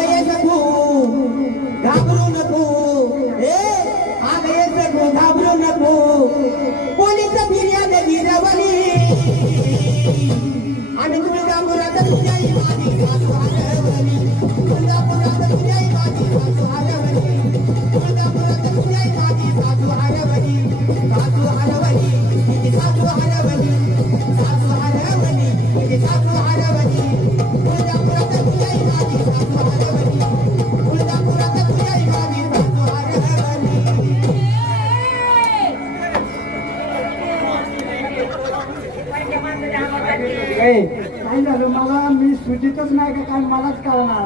ये सखू घाबरू नको, ये सखू घाबरू नको, पोलीस फिर्याद गिरवली आणि तुळजापुरात तुझ्याही माझी सासू हरवली, तुळजापुरात तुझ्याही माझी सासू हरवली, तुळजापुरात तुझ्याही माझी सासू हरवली, सासू हरवली, तिची सासू हरवली, सासू हरवली, तिची सासू हरवली, तुळजापुरात तुझ्याही माझी सासू हरवली, तुळजापुरात तुझ्याही माझी सासू हरवली. काय झालं मला मी सुजीतच नाही का काय मलाच कळणार.